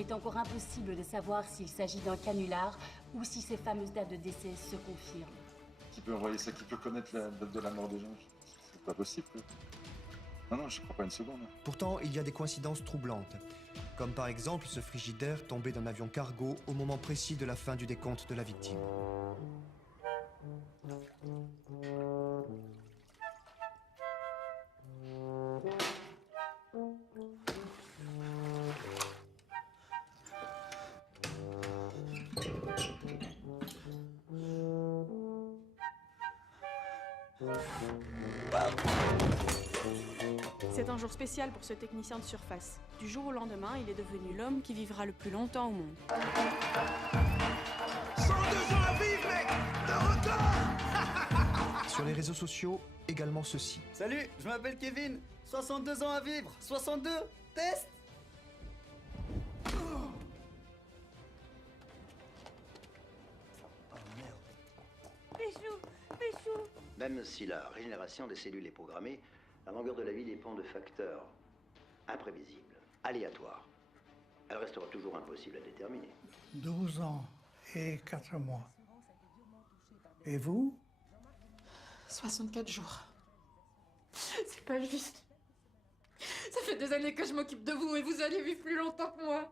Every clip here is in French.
est encore impossible de savoir s'il s'agit d'un canular ou si ces fameuses dates de décès se confirment. Qui peut envoyer ça? Qui peut connaître la date de la mort des gens? C'est pas possible. Non, je crois pas une seconde. Pourtant, il y a des coïncidences troublantes. Comme par exemple ce frigidaire tombé d'un avion cargo au moment précis de la fin du décompte de la victime. C'est un jour spécial pour ce technicien de surface. Du jour au lendemain, il est devenu l'homme qui vivra le plus longtemps au monde. 102 ans à vivre, mec! Le record! Sur les réseaux sociaux, également ceci. Salut, je m'appelle Kevin. 62 ans à vivre. 62. Test. Même si la régénération des cellules est programmée, la longueur de la vie dépend de facteurs imprévisibles, aléatoires. Elle restera toujours impossible à déterminer. 12 ans et 4 mois. Et vous? 64 jours. C'est pas juste. Ça fait des années que je m'occupe de vous et vous allez vivre plus longtemps que moi.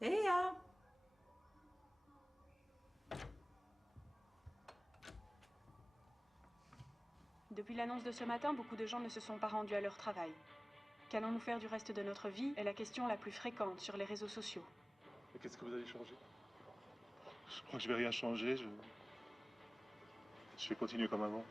Léa! Depuis l'annonce de ce matin, beaucoup de gens ne se sont pas rendus à leur travail. Qu'allons-nous faire du reste de notre vie est la question la plus fréquente sur les réseaux sociaux. Et qu'est-ce que vous allez changer? Je crois que je vais rien changer. Je vais continuer comme avant.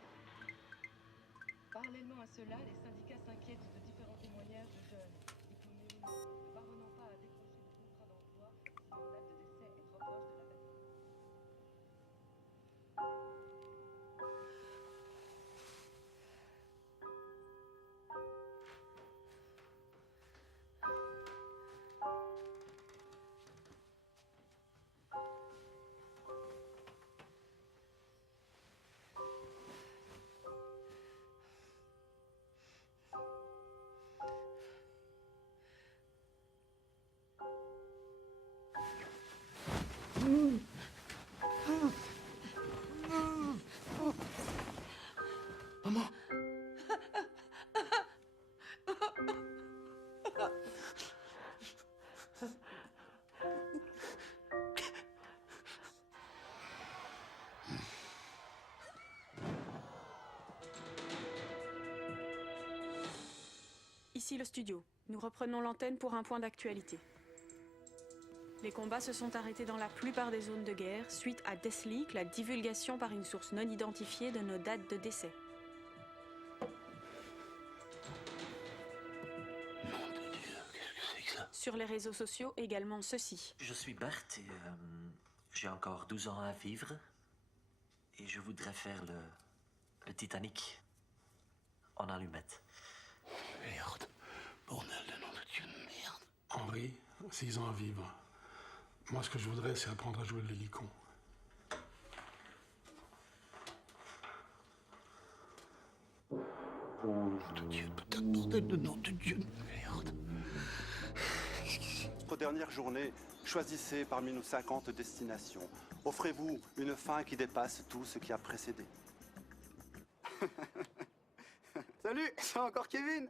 Parallèlement à cela, les syndicats s'inquiètent de différents témoignages de jeunes diplômés ou non, ne parvenant pas à décrocher de contrat d'emploi si leur date de décès est trop proche de la date. Maman. Ici le studio. Nous reprenons l'antenne pour un point d'actualité. Les combats se sont arrêtés dans la plupart des zones de guerre suite à Deathleak, la divulgation par une source non identifiée de nos dates de décès. Nom de Dieu, qu'est-ce que c'est que ça? Sur les réseaux sociaux, également ceci. Je suis Bart et j'ai encore 12 ans à vivre. Et je voudrais faire le Titanic en allumette. Merde. Bordel de nom de Dieu de merde. Henri, 6 ans à vivre. Moi, ce que je voudrais, c'est apprendre à jouer de l'hélicon. Nom de Dieu, putain de bordel de nom de Dieu de merde. Notre dernière journée, choisissez parmi nos 50 destinations. Offrez-vous une fin qui dépasse tout ce qui a précédé. Salut, c'est encore Kevin.